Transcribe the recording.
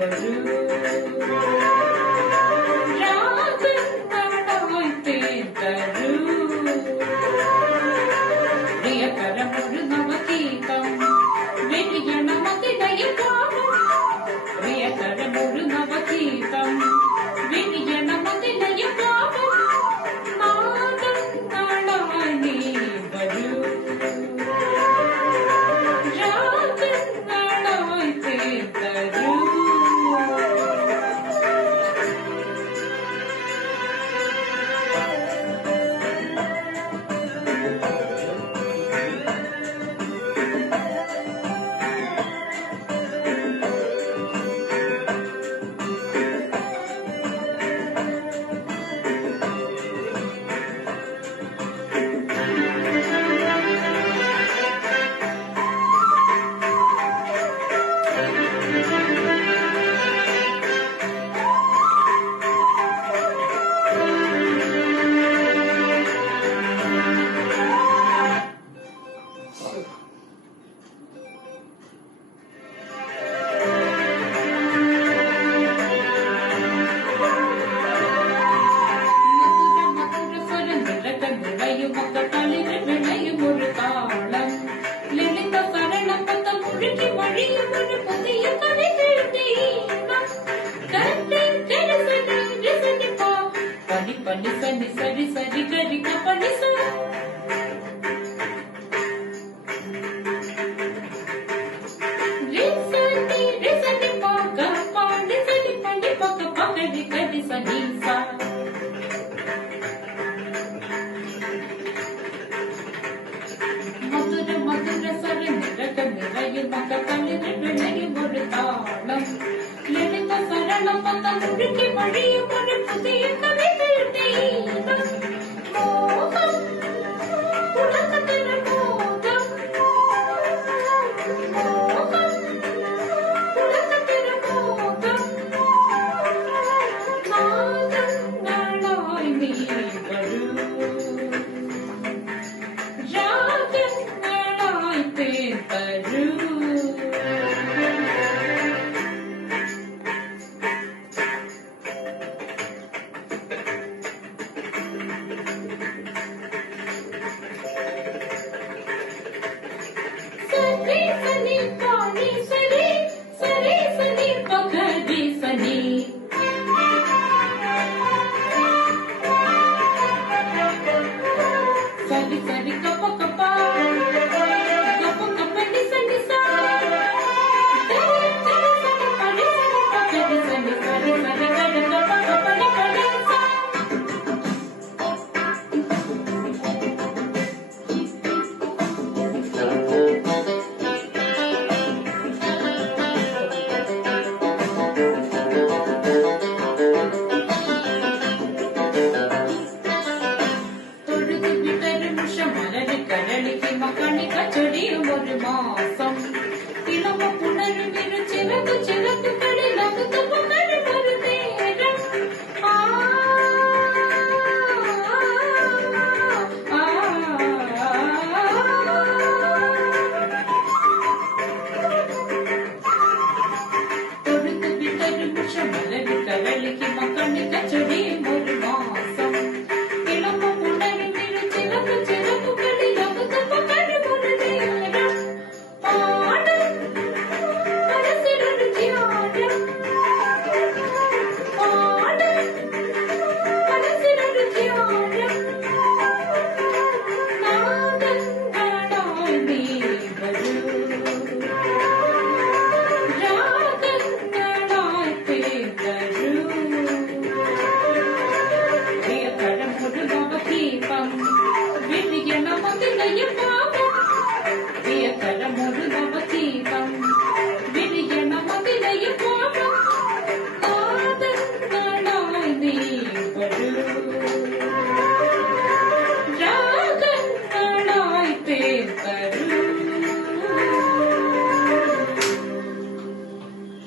വരൂ രാഗങ്ങളായി തേന്തരൂ പ്രിയകരമൊരു നവഗീതം വിരിയണമതിലയിൽ ഗാനം പ്രിയകരമൊരു നവഗീതം വിരിയണമതിലയിൽ ഗാനം നാദങ്ങളായി നീ വരൂ രാഗങ്ങളായി തേന്തരൂ സരി സരി ഗരി കപണി രിസനി പക പാണി സരി പണി പക പകടി ഗരി സനി സ മധുര മധുര സരി നിരക നിറയും മക തളിര് വിളയും ഒരു താളം ലളിത സരള പദം മുഴുകി വഴിയും ഒരു പുതിയ കവിതയുടെ ഈണം മോഹം പുളകത്തിനു മോദം മോഹം പുളകത്തിനു മോദം നാദങ്ങളായി നീ വരൂ രാഗങ്ങളായി തേന്തരൂ सनी सनी पानी सरी सरी सनी पगड़ी सनी सरी सरी कप कपा कप कपनी सनी सा तेरे तेरे सनी पानी सनी पगड़ी सनी सरी सरी गड़ कप कपनी पड़ी सा കരളിക്ക് മക്കണി കച്ചടിയും ഒരു മാസം ഇളമ പുണരും ഇരു ചിലക്ക് ചിലക്ക് കടിലകത്ത് പുണരും ഒരു നേരം തൊഴുത്ത് വിട്ടൊരു മുഷമലര് കരളിക്ക് മക്കണി കച്ചടിയും ഒരു മാസം ഇളമ പുണരും ഇരു ചിലക്ക് ചിലക്ക് Viviana,